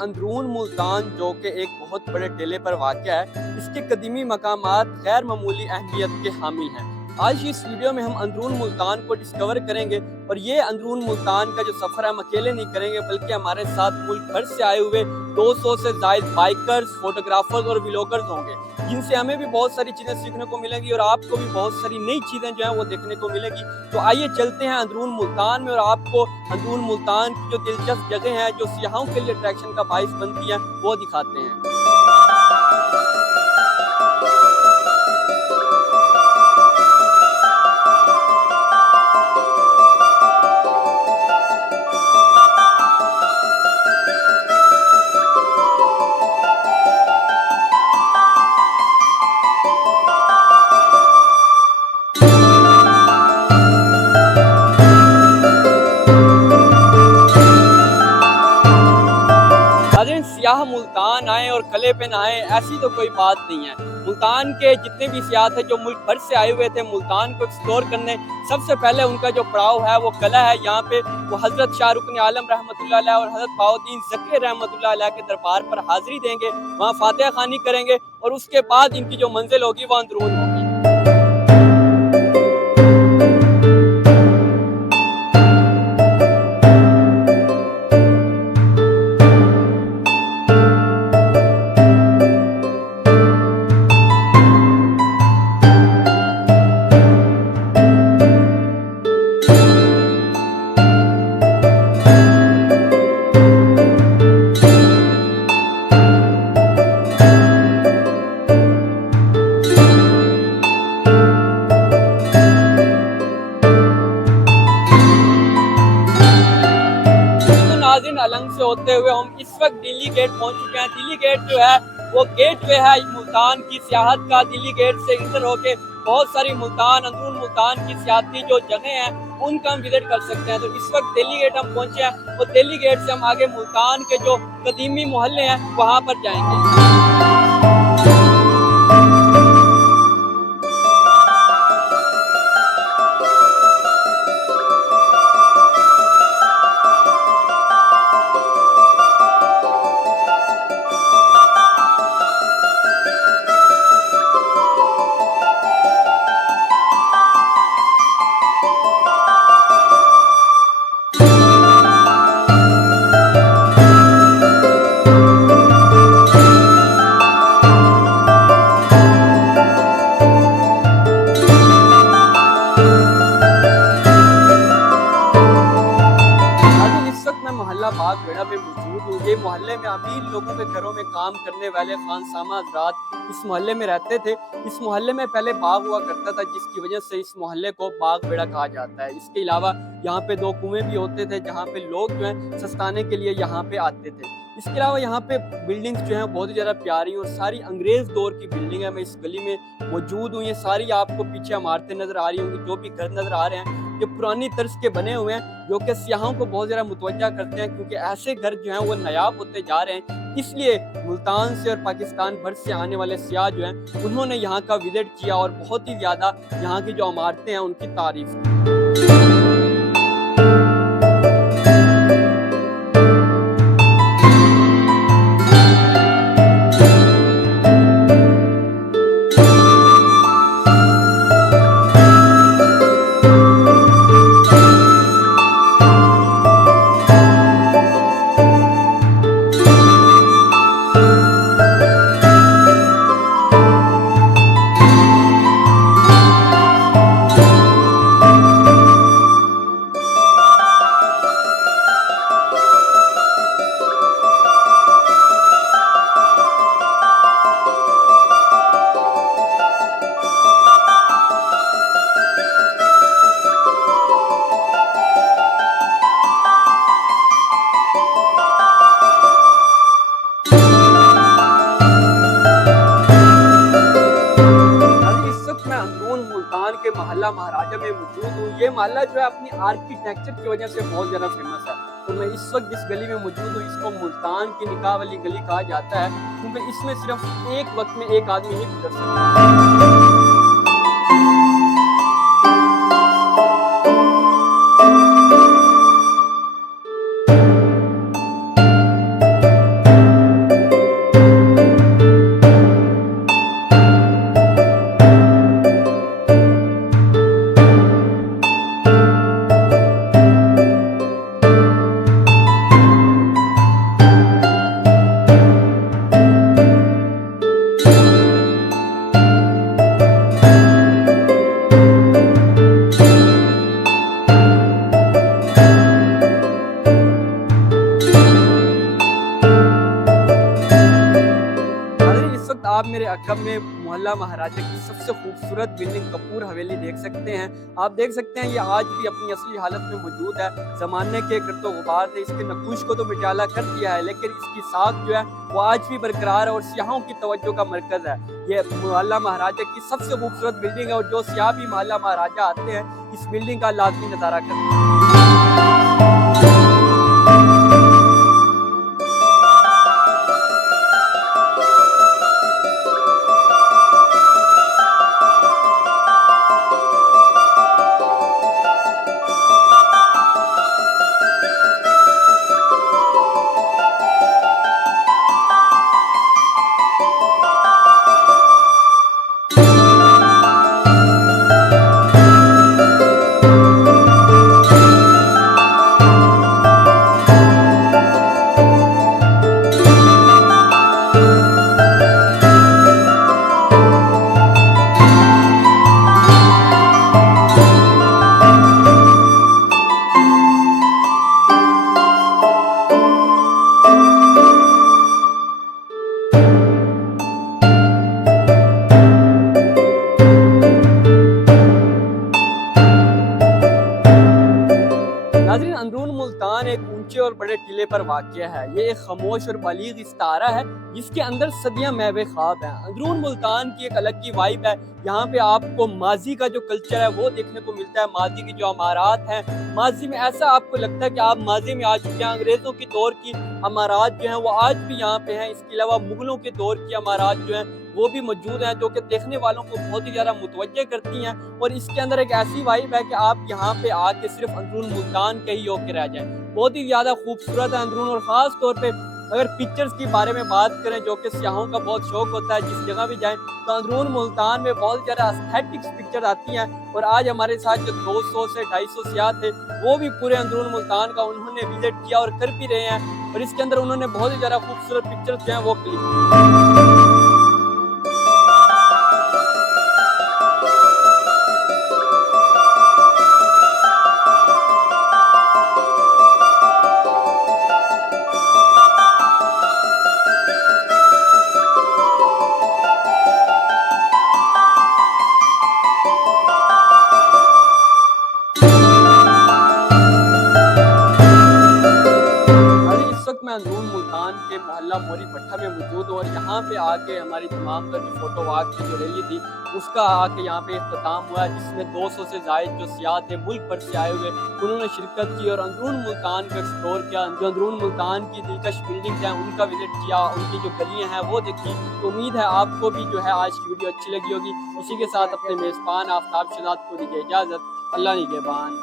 अंदरून मुल्तान जो कि एक बहुत बड़े टीले पर वाक़या है, इसके कदीमी मकामात गैर मामूली अहमियत के हामिल हैं। आज इस वीडियो में हम अंदरून मुल्तान को डिस्कवर करेंगे और ये अंदरून मुल्तान का जो सफ़र हम अकेले नहीं करेंगे बल्कि हमारे साथ मुल्क भर से आए हुए 200 से ज़ायद बाइकर्स, फोटोग्राफर्स और व्लॉगर्स होंगे, जिनसे हमें भी बहुत सारी चीज़ें सीखने को मिलेंगी और आपको भी बहुत सारी नई चीज़ें जो हैं वो देखने को मिलेगी। तो आइए चलते हैं अंदरून मुल्तान में और आपको अंदरून मुल्तान की जो दिलचस्प जगह हैं जो सियाहों के लिए अट्रैक्शन का बाइस बनती हैं वो दिखाते हैं। सियाह मुल्तान आए और कले पे नहाए, ऐसी तो कोई बात नहीं है। मुल्तान के जितने भी सियाह थे जो मुल्क भर से आए हुए थे मुल्तान को एक्सप्लोर करने, सबसे पहले उनका जो पड़ाव है वो कला है। यहाँ पे वो हजरत शाहरुख आलम रहमतुल्लाह अलैह और हजरत बहाउद्दीन ज़की रहमतुल्लाह अलैह के दरबार पर हाजिरी देंगे, वहाँ फातिहा खानी करेंगे और उसके बाद इनकी जो मंजिल होगी वो अंदरून होगी। अलंग से होते हुए हम इस वक्त दिल्ली गेट पहुंच चुके हैं। दिल्ली गेट जो है वो गेटवे है मुल्तान की सियाहत का। दिल्ली गेट से इंटर होके बहुत सारी मुल्तान, अंदरून मुल्तान की सियाहती जो जगह हैं उनका हम विजिट कर सकते हैं। तो इस वक्त दिल्ली गेट हम पहुंचे हैं और दिल्ली गेट से हम आगे मुल्तान के जो कदीमी मोहल्ले हैं वहां पर जाएंगे। बाग बेड़ा में मौजूद हूँ। ये मोहल्ले में अमीर लोगों के घरों में काम करने वाले खानसामा हज़रात इस मोहल्ले में रहते थे। इस मोहल्ले में पहले बाग हुआ करता था जिसकी वजह से इस मोहल्ले को बाग बेड़ा कहा जाता है। इसके अलावा यहाँ पे 2 कुएं भी होते थे जहाँ पे लोग जो है सस्ताने के लिए यहाँ पे आते थे। इसके अलावा यहाँ पे बिल्डिंग्स जो हैं बहुत ही ज़्यादा प्यारी और सारी अंग्रेज़ दौर की बिल्डिंग है। मैं इस गली में मौजूद हूँ। ये सारी आपको पीछे इमारतें नज़र आ रही होंगी, जो भी घर नज़र आ रहे हैं ये पुरानी तर्ज के बने हुए हैं जो कि सियाहों को बहुत ज़्यादा मुतवज्जा करते हैं, क्योंकि ऐसे घर जो हैं वो नायाब होते जा रहे हैं। इसलिए मुल्तान से और पाकिस्तान भर से आने वाले सियाह जो हैं उन्होंने यहाँ का विजिट किया और बहुत ही ज़्यादा यहाँ की जो इमारतें हैं उनकी तारीफ की। के मोहल्ला महाराजा में मौजूद हूँ। ये मोहल्ला जो है अपनी आर्किटेक्चर की वजह से बहुत ज़्यादा फेमस है। तो मैं इस वक्त जिस गली में मौजूद हूँ इसको मुल्तान की निकाह वाली गली कहा जाता है, क्योंकि इसमें सिर्फ एक वक्त में एक आदमी ही गुजर सकता है। आप मेरे अक़ब में मोहल्ला महाराजा की सबसे खूबसूरत बिल्डिंग कपूर हवेली देख सकते हैं। आप देख सकते हैं ये आज भी अपनी असली हालत में मौजूद है। ज़माने के गिरदो गुबार ने इसके नकूश को तो मिटाला कर दिया है, लेकिन इसकी साख जो है वो आज भी बरकरार है और सियाहों की तवज्जो का मरकज़ है। ये मोहल्ला महाराजा की सबसे खूबसूरत बिल्डिंग है और जो सियाह भी मोहल्ला महाराजा आते हैं इस बिल्डिंग का लाज़मी नज़ारा करते हैं। नाज़रीन, अंदरून मुल्तान एक ऊंचे और बड़े टीले पर वाक़या है। ये एक खामोश और बालीग इस्तारा है जिसके अंदर सदियां महवे ख्वाब हैं। अंदरून मुल्तान की एक अलग की वाइब है। यहाँ पे आपको माजी का जो कल्चर है वो देखने को मिलता है। माजी की जो अमारात हैं, माजी में ऐसा आपको लगता है कि आप माजी में आ चुके हैं। अंग्रेज़ों के दौर की अमारात जो हैं वो आज भी यहाँ पे हैं। इसके अलावा मुगलों के दौर की अमारात जो हैं वो भी मौजूद हैं, जो कि देखने वालों को बहुत ही ज़्यादा मुतवज्जे करती हैं। और इसके अंदर एक ऐसी वाइब है कि आप यहाँ पे आके सिर्फ अंदरून मुल्तान के ही होके रह जाएं। बहुत ही ज़्यादा खूबसूरत है अंदरून। और ख़ास तौर पे अगर पिक्चर्स के बारे में बात करें, जो कि सियाहों का बहुत शौक होता है, जिस जगह भी जाएं तो अंदरून मुल्तान में बहुत ज़्यादा एस्थेटिक्स पिक्चर आती हैं। और आज हमारे साथ जो 200 से 250 सियाह थे वो भी पूरे अंदरून मुल्तान का उन्होंने विजिट किया और कर भी रहे हैं। और इसके अंदर उन्होंने बहुत ही ज़्यादा खूबसूरत पिक्चर्स जो हैं वो क्लिक की। मैं अंदरून मुल्तान के मोहल्ला मोरी भट्टा में मौजूद हूँ और यहाँ पे आके हमारी तमाम जो फोटो वाक की जो रैली थी उसका आके यहाँ पे इख्तिताम हुआ, जिसमें 200 से ज़ायद जो सियाह थे मुल्क भर से आए हुए उन्होंने शिरकत की और अंदरून मुल्तान को एक्सप्लोर किया। जो अंदरून मुल्तान की दिलकश बिल्डिंग हैं उनका विजिट किया, उनकी जो गलियाँ हैं वो देखी। तो उम्मीद है आपको भी जो है आज की वीडियो अच्छी लगी होगी। इसी के साथ अपने मेज़बान आफ्ताब शहजाद को दीजिए इजाज़त। अल्लाह निगहबान।